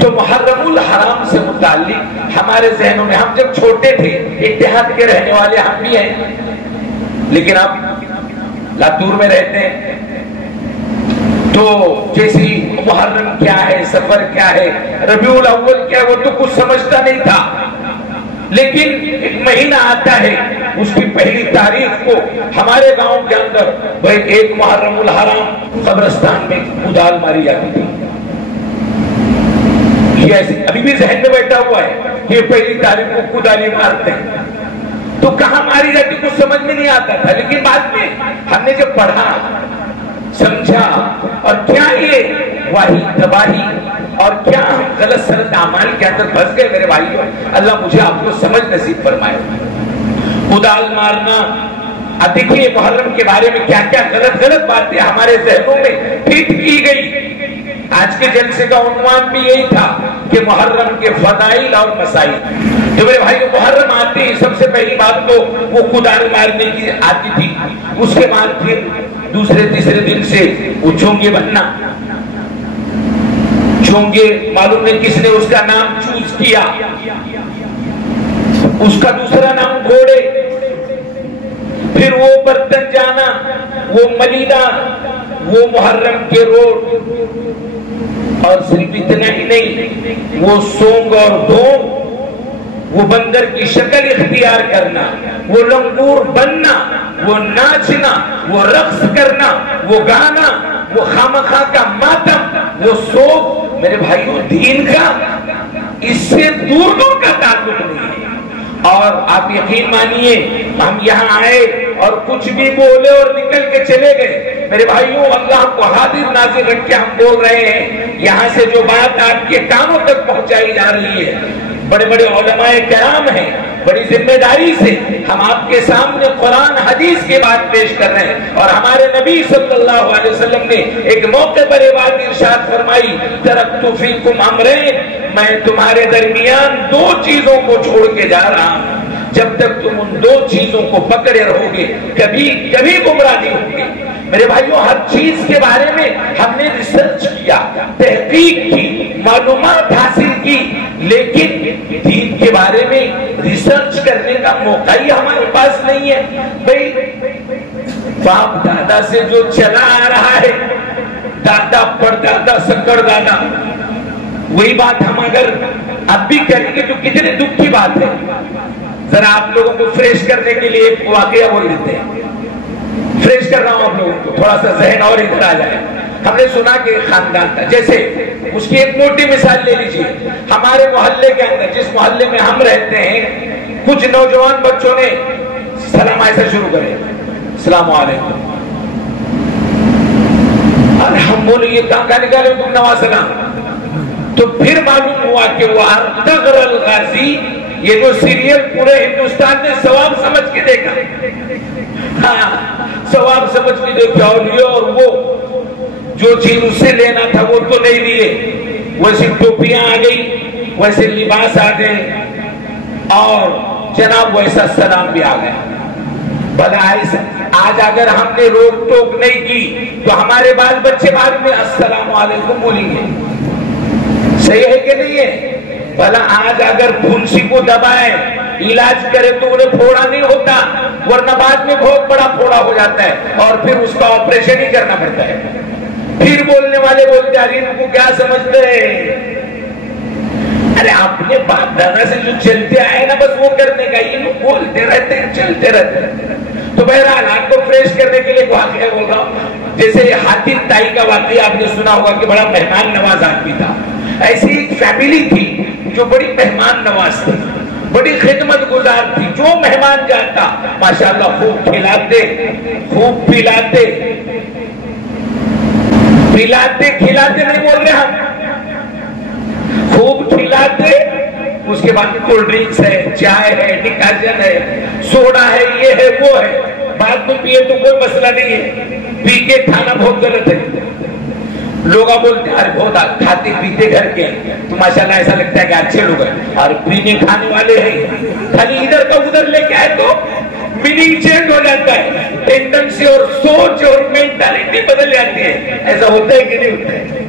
تو محرم الحرام سے متعلق ہمارے ذہنوں میں، ہم جب چھوٹے تھے، اتحاد کے رہنے والے ہم بھی ہیں، لیکن اب لاتور میں رہتے ہیں، تو جیسی محرم کیا ہے، سفر کیا ہے، ربیع الاول کیا ہے، وہ تو کچھ سمجھتا نہیں تھا، لیکن ایک مہینہ آتا ہے، اس کی پہلی تاریخ کو ہمارے گاؤں کے اندر بھائی ایک محرم الحرام قبرستان میں کدال ماری جاتی تھی. یہ ایسے ابھی بھی ذہن میں بیٹھا ہوا ہے کہ پہلی تاریخ کو کدالی مارتے ہیں. تو کہاں ماری جاتی کچھ سمجھ میں نہیں آتا تھا، لیکن بعد میں ہم نے جب پڑھا سمجھا، اور کیا یہ واہی تباہی اور کیا ہم غلط سلط اعمال کے اندر پھنس گئے میرے بھائیوں. اللہ مجھے آپ کو سمجھ نصیب فرمائے. کدال مارنا، اب دیکھیے محرم کے بارے میں کیا کیا غلط باتیں ہمارے ذہنوں میں فٹ کی گئی. آج کے جلسے کا عنوان بھی یہی تھا کہ محرم کے فضائل اور مسائل. جو میرے بھائی محرم آتے ہی سب سے پہلی بات تو وہ کدال مارنے کی آتی تھی، اس کے بعد پھر دوسرے تیسرے دن سے وہ چونگے بننا. چونگے معلوم نہیں کس نے اس کا نام چوز کیا، اس کا دوسرا نام گھوڑے. پھر وہ برتن جانا، وہ ملیدہ، وہ محرم کے روڈ، اور صرف اتنا ہی نہیں، وہ سونگ اور ڈھونگ، وہ بندر کی شکل اختیار کرنا، وہ لنگور بننا، وہ ناچنا، وہ رقص کرنا، وہ گانا، وہ خامخواہ کا ماتم، وہ سوگ. میرے بھائیوں دین کا اس سے دور دور کا تعلق نہیں ہے. اور آپ یقین مانیے ہم یہاں آئے اور کچھ بھی بولے اور نکل کے چلے گئے. میرے بھائیوں اللہ کو حاضر ناظر رکھ کے ہم بول رہے ہیں، یہاں سے جو بات آپ کے کانوں تک پہنچائی جا رہی ہے، بڑے بڑے علماء کرام ہیں، بڑی ذمہ داری سے ہم آپ کے سامنے قرآن حدیث کی بات پیش کر رہے ہیں. اور ہمارے نبی صلی اللہ علیہ وسلم نے ایک موقع پر یہ بات ارشاد فرمائی، ترکت فیکم امرین، میں تمہارے درمیان دو چیزوں کو چھوڑ کے جا رہا ہوں، جب تک تم ان دو چیزوں کو پکڑے رہو گے کبھی گمراہ نہیں ہوگے. میرے بھائیوں ہر چیز کے بارے میں ہم نے ریسرچ کیا، تحقیق کی، معلومات حاصل کی، لیکن دین کے بارے میں ریسرچ کرنے کا موقع ہی ہمارے پاس نہیں ہے. بھائی باپ دادا سے جو چلا آ رہا ہے، دادا پردادا سکڑ دادا، وہی بات ہم اگر اب بھی کریں گے تو کتنے دکھ کی بات ہے. ذرا آپ لوگوں کو فریش کرنے کے لیے ایک واقعہ بول دیتے ہیں، فریش کر رہا ہوں آپ لوگوں کو، تھوڑا سا ذہن اور ادھر آ جائے. ہم نے سنا کہ خاندان تھا، جیسے اس کی ایک موٹی مثال لے لیجیے. ہمارے محلے کے اندر، جس محلے میں ہم رہتے ہیں، کچھ نوجوان بچوں نے سلام ایسا شروع کرے، السلام علیکم. اور ہم بولے یہ کہاں نکالے تم نواز سلام؟ تو پھر معلوم ہوا کہ وہ ارطغرل الغازی، یہ جو سیریل پورے ہندوستان نے ثواب سمجھ کے دیکھا، ہاں ثواب سمجھ کے دیکھا، اور وہ جو چیز اس سے لینا تھا وہ تو نہیں لیے. ویسے ٹوپیاں آ گئی، ویسے لباس آ گئے، اور جناب ویسا سلام بھی آ گیا. بھلا ایسا آج اگر ہم نے روک ٹوک نہیں کی تو ہمارے بال بچے بعد میں السلام علیکم بولیں گے. صحیح ہے کہ نہیں ہے؟ بھلا آج اگر پھنسی کو دبائے علاج کرے تو انہیں پھوڑا نہیں ہوتا، ورنہ بعد میں بہت بڑا پھوڑا ہو جاتا ہے اور پھر اس کا آپریشن ہی کرنا پڑتا ہے. پھر بولنے والے بولتے ہیں ان کو کیا سمجھتے ہیں؟ ارے اپنے باپ دادا سے جو چلتے آئے نا بس وہ کرنے کا، یہ لوگ بولتے رہتے ہیں، چلتے رہتے ہیں. تو بہرحال آپ کو فریش کرنے کے لیے ایک واقعہ بول رہا ہوں. جیسے حاتم طائی کا واقعہ آپ نے سنا ہوگا کہ بڑا مہمان نواز آدمی تھا. ایسی ایک فیملی تھی جو بڑی مہمان نواز تھی، بڑی خدمت گزار تھی. جو مہمان جاتا ماشاءاللہ خوب کھلاتے، خوب پلاتے، کھلاتے نہیں بول رہے ہم، خوب کھلاتے. اس کے بعد کولڈ ڈرنکس ہے، چائے ہے، ڈکاشن ہے، سوڈا ہے، یہ ہے وہ ہے. بعد میں پیے تو کوئی مسئلہ نہیں ہے، پی کے کھانا بہت غلط ہے. لوگ بولتے ہیں بہت کھاتے پیتے گھر کے تو ماشاءاللہ ایسا لگتا ہے کہ اچھے لوگ ہیں، اور پینے کھانے والے ہیں خالی ادھر کا ادھر لے کے آئے تو میننگ چینج ہو جاتا ہے، ٹینڈنسی اور سوچ اور مینٹالٹی بدل جاتی ہے. ایسا ہوتا ہے کہ نہیں ہوتا ہے؟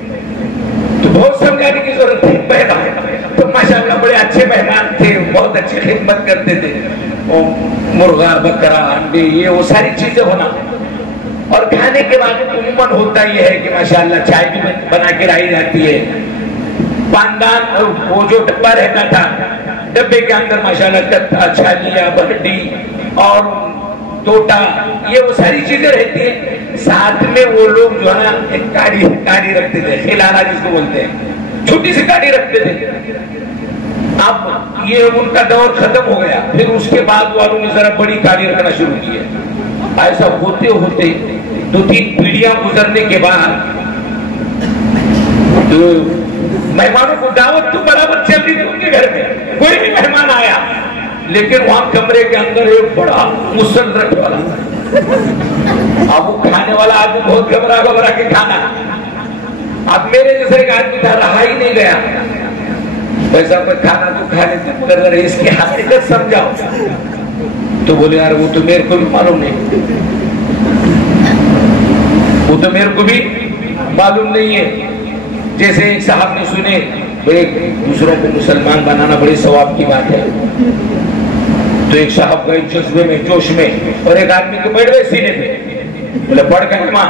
تو بہت سمجھانے کی ضرورت ہے. رکھتے تھے، وہ مرغا بکرا انڈے یہ وہ ساری چیزیں ہونا. اور کھانے کے بعد عموماً ہوتا یہ ہے کہ ماشاءاللہ چائے بھی بنا کے لائی جاتی ہے. پاندان وہ جو ڈبہ رہتا تھا، ڈبے کے اندر ماشاءاللہ کتا، چھالیا، بھٹی اور توٹا یہ وہ ساری چیزیں رہتی ہیں. ساتھ میں وہ لوگ جو ہے نا ایک کاڑی رکھتے تھے، خلانہ جس کو بولتے ہیں، چھوٹی سی کاڑی رکھتے تھے. اب یہ ان کا دور ختم ہو گیا، پھر اس کے بعد والوں نے ذرا بڑی کاڑی رکھنا شروع کی ہے. ایسا ہوتے ہوتے 2-3 پیڑھیاں گزرنے کے بعد مہمانوں کو دعوت تو برابر چل رہی تھی ان کے گھر میں، کوئی بھی مہمان آیا لیکن وہاں کمرے کے اندر ایک بڑا مسل رکھنے والا. اب وہ کھانے والا آدمی بہت گھبرا کے کھانا. اب میرے جیسے ایک آدمی تھا، رہا ہی نہیں گیا. ویسا کوئی کھانا تو کھا لیتے مگر اس کی حقیقت سمجھاؤ. تو بولے یار وہ تو میرے کو بھی معلوم نہیں، وہ تو میرے کو بھی معلوم نہیں ہے. جیسے ایک صاحب نے سنے ایک دوسروں کو مسلمان بنانا بڑی ثواب کی بات ہے، تو ایک صاحب گئے جذبے میں جوش میں اور ایک آدمی کو بیٹھ گئے سینے پہ، بولے پڑھ کلمہ.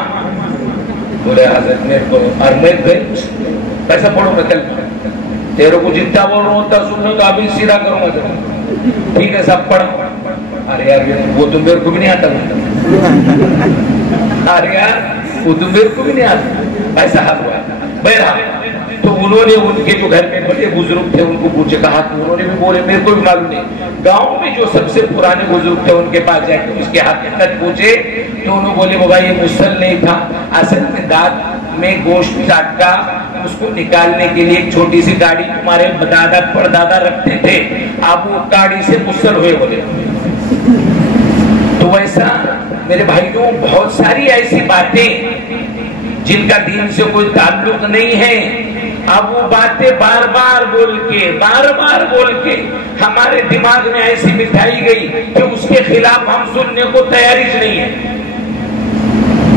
بولے حضرت میرے کو اور میں گئے کیسا پڑھوں میں کلمہ، تیرے کو جتنا بول رہا ہوتا سنو تو ابھی سیدھا کروں گا. ٹھیک ہے سب پڑھ. ارے یار وہ تو میرے کو بھی نہیں آتا. ارے یار وہ تو میرے کو بھی نہیں آتا. ایسا حال ہوا. بہرحال تو انہوں نے ان کے جو گھر میں بڑے بزرگ تھے ان کو پوچھے، کہا کہ انہوں نے بھی بولے میرے کو بھی معلوم نہیں. گاؤں میں جو سب سے پرانے بزرگ تھے ان کے پاس جا کے اس کے حقیقت پوچھے تو انہوں بولے بابا یہ مسل نہیں تھا، اصل میں دانت میں گوشت چاٹتا، اس کو نکالنے کے لیے ایک چھوٹی سی گاڑی تمہارے دادا پردادا رکھتے تھے، اب وہ گاڑی سے مسل ہوئے. بولے تو ویسا میرے بھائیوں بہت ساری ایسی باتیں جن کا دین سے کوئی تعلق نہیں ہے، اب وہ باتیں بار بار بول کے ہمارے دماغ میں ایسی بٹھائی گئی کہ اس کے خلاف ہم سننے کو تیاری نہیں ہے،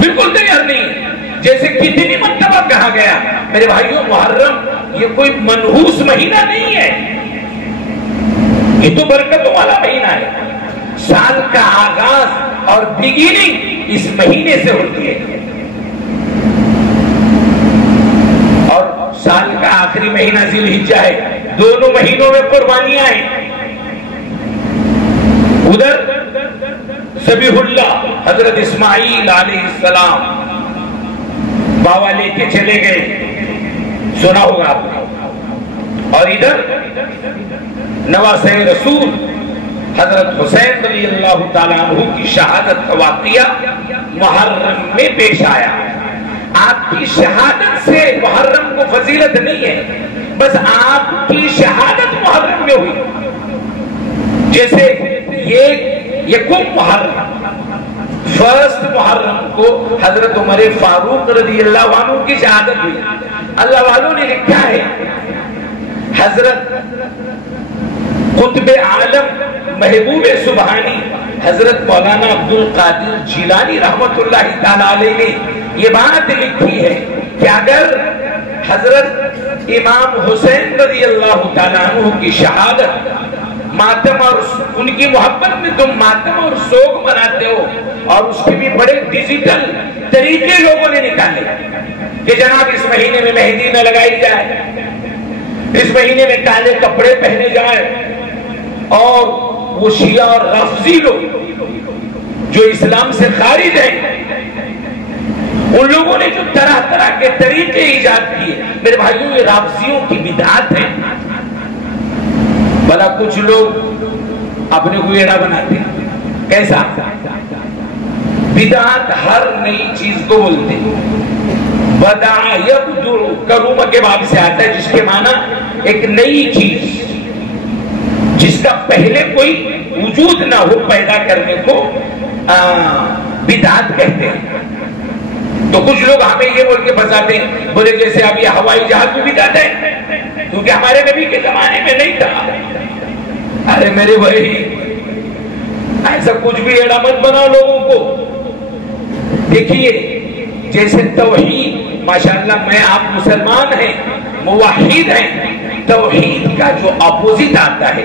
بالکل تیار نہیں. جیسے کتنی مرتبہ کہا گیا میرے بھائیوں محرم یہ کوئی منحوس مہینہ نہیں ہے، یہ تو برکتوں والا مہینہ ہے. سال کا آغاز اور بگننگ اس مہینے سے ہوتی ہے، اور سال کا آخری مہینہ ذی الحجہ ہے. دونوں مہینوں میں قربانیاں ہیں. ادھر ذبیح اللہ حضرت اسماعیل علیہ السلام باوا لے کے چلے گئے، سنا ہوگا آپ نے. اور ادھر نواسہ رسول حضرت حسین رضی اللہ تعالیٰ عنہ کی شہادت کا واقعہ محرم میں پیش آیا. آپ کی شہادت سے محرم کو فضیلت نہیں ہے، بس آپ کی شہادت محرم میں ہوئی. جیسے یکم محرم، فرسٹ محرم کو حضرت عمر فاروق رضی اللہ عنہ کی شہادت ہوئی. اللہ والوں نے لکھا ہے حضرت قطب عالم محبوب سبحانی حضرت مولانا عبد القادر جیلانی رحمت اللہ تعالی علیہ نے یہ بات لکھی ہے کہ اگر حضرت امام حسین رضی اللہ تعالیٰ عنہ کی شہادت ماتم اور ان کی محبت میں تم ماتم اور سوگ مناتے ہو، اور اس کے بھی بڑے ڈیجیٹل طریقے لوگوں نے نکالے کہ جناب اس مہینے میں مہندی نہ لگائی جائے، اس مہینے میں کالے کپڑے پہنے جائیں، اور وہ شیعہ اور رافضی لوگ جو اسلام سے خارج ہیں ان لوگوں نے جو طرح طرح کے طریقے ایجاد کیے. میرے بھائیوں یہ رافضیوں کی بدعت ہے. بھلا کچھ لوگ اپنے کو ایڑا بناتے ہیں، کیسا؟ بدعت ہر نئی چیز کو بولتے ہیں. بدع یبدو کروم کے باب سے آتا ہے جس کے معنی ایک نئی چیز جس کا پہلے کوئی وجود نہ ہو پیدا کرنے کو بدعت کہتے ہیں. تو کچھ لوگ ہمیں یہ بول کے بتاتے ہیں، بولے جیسے اب یہ ہوائی جہاز بھی بدعت ہے کیونکہ ہمارے نبی کے زمانے میں نہیں تھا. ارے میرے بھائی ایسا کچھ بھی ایڑا مت بناؤ لوگوں کو. دیکھیے جیسے توحید، ماشاءاللہ میں آپ مسلمان ہیں، موحد ہیں، توحید کا جو اپوزٹ آتا ہے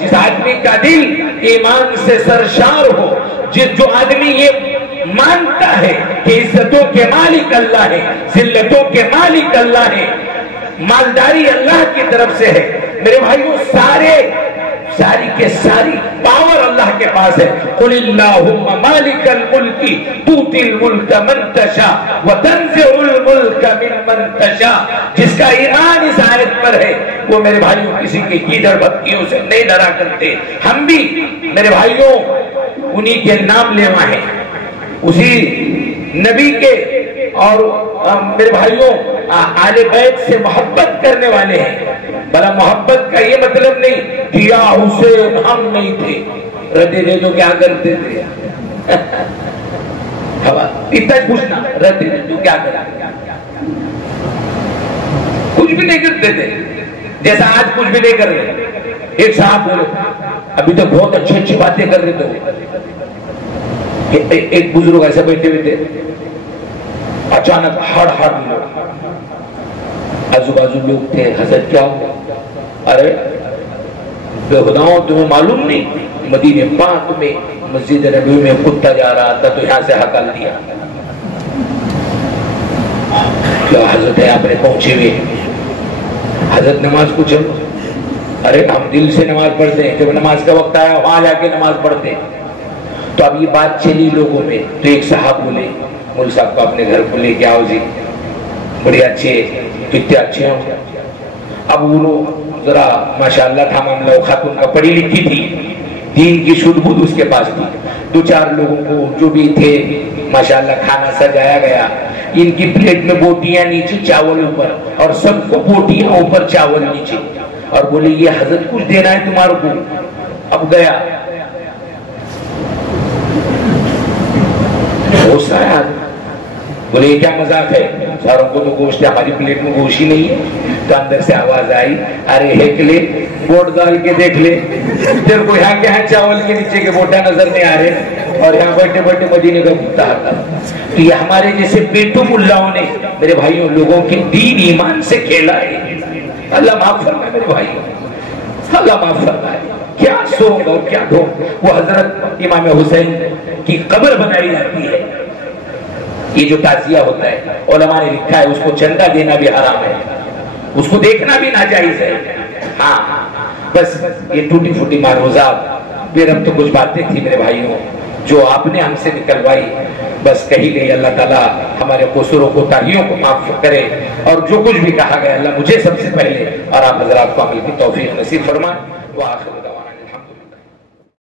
جس آدمی کا دل ایمان سے سرشار ہو، جو آدمی یہ مانتا ہے کہ عزتوں کے مالک اللہ ہے، ذلتوں کے مالک اللہ ہے، مالداری اللہ کی طرف سے ہے، میرے بھائیوں ساری کے ساری پاور اللہ کے پاس ہے۔ قل اللہم مالک الملک تؤتی الملک من تشاء وتنزع الملک ممن تشاء۔ جس کا ایمان اس آیت پر ہے وہ میرے بھائیوں کسی کے گیدڑ بتیوں سے نہیں ڈرا کرتے۔ ہم بھی میرے بھائیوں انہی کے نام لیوا ہیں، اسی نبی کے اور میرے بھائیوں آل بیت سے محبت کرنے والے ہیں۔ بلا محبت کا یہ مطلب نہیں کہ یا حسین ہم نہیں تھے، ردے دے تو کیا کرتے تھے، اتنا پوچھنا، ردے دے تو کیا کرتے، کچھ بھی نہیں کرتے تھے، جیسا آج کچھ بھی نہیں کر رہے۔ ایک صاحب بولے ابھی تو بہت اچھی باتیں کر رہے تھے، ایک بزرگ ایسے بیٹھے ہوئے تھے، اچانک ہڑ آزو بازو لوگ تھے، حضرت کیا ہوا؟ ارے بے خداؤں تمہیں معلوم نہیں مدینہ پاک میں مسجد نبوی میں کتا جا رہا تھا تو یہاں سے ہکال دیا۔ کیا حضرت ہے آپ نے پہنچے ہوئے؟ حضرت نماز کو چلو۔ ارے ہم دل سے نماز پڑھتے ہیں، جب نماز کا وقت آیا وہاں جا کے نماز پڑھتے ہیں۔ تو اب یہ بات چلی لوگوں میں، تو ایک صاحب بولے مول صاحب کو اپنے گھر کو لے کے آؤ جی، بڑے اچھے، کتنے اچھے ہوں۔ اب وہ ذرا ماشاءاللہ تھا معاملہ، خاتون کا پڑھی لکھی تھی، دین کی شدھ بدھ اس کے پاس تھی، دو چار لوگوں کو جو بھی تھے ماشاءاللہ کھانا سجایا گیا، ان کی پلیٹ میں بوٹیاں نیچے چاول اوپر، اور سب کو بوٹیاں اوپر چاول نیچے، اور بولے یہ حضرت کچھ دینا ہے تمہارے کو۔ اب گیا غصہ آیا، بولے یہ کیا مذاق ہے، ساروں کو تو گوشت ہے، ہماری پلیٹ میں گوشت ہی نہیں ہے۔ تو اندر سے آواز آئی، ارے ہیک لے، بوٹ ڈال کے دیکھ لے، تیرے کو یہاں کے ہیں چاول کے نیچے کے بوٹا نظر نہیں آ رہے، اور یہاں بیٹھے بیٹھے مدینے کا کتا آتا۔ تو یہ ہمارے جیسے پیٹو ملاؤں نے میرے بھائیوں لوگوں کے دین ایمان سے کھیلا ہے۔ اللہ معاف فرمائے میرے بھائیوں، اللہ معاف فرمائے۔ کیا سونگ اور کیا ڈھونگ، وہ حضرت امام حسین کی قبر بنائی جاتی ہے، یہ جو تعزیہ ہوتا ہے علماء نے لکھا ہے اس کو چندہ دینا بھی حرام ہے، اس کو دیکھنا بھی ناجائز ہے۔ ہاں بس یہ ٹوٹی پھوٹی معروضات، پھر اب تو کچھ باتیں تھی میرے بھائیوں جو آپ نے ہم سے نکلوائی، بس کہی گئی، اللہ تعالیٰ ہمارے قصوروں کو تاہیوں کو معاف کرے، اور جو کچھ بھی کہا گیا اللہ مجھے سب سے پہلے اور آپ حضرات کو عمل کی توفیق نصیب فرمائے۔ وآخر دعوانا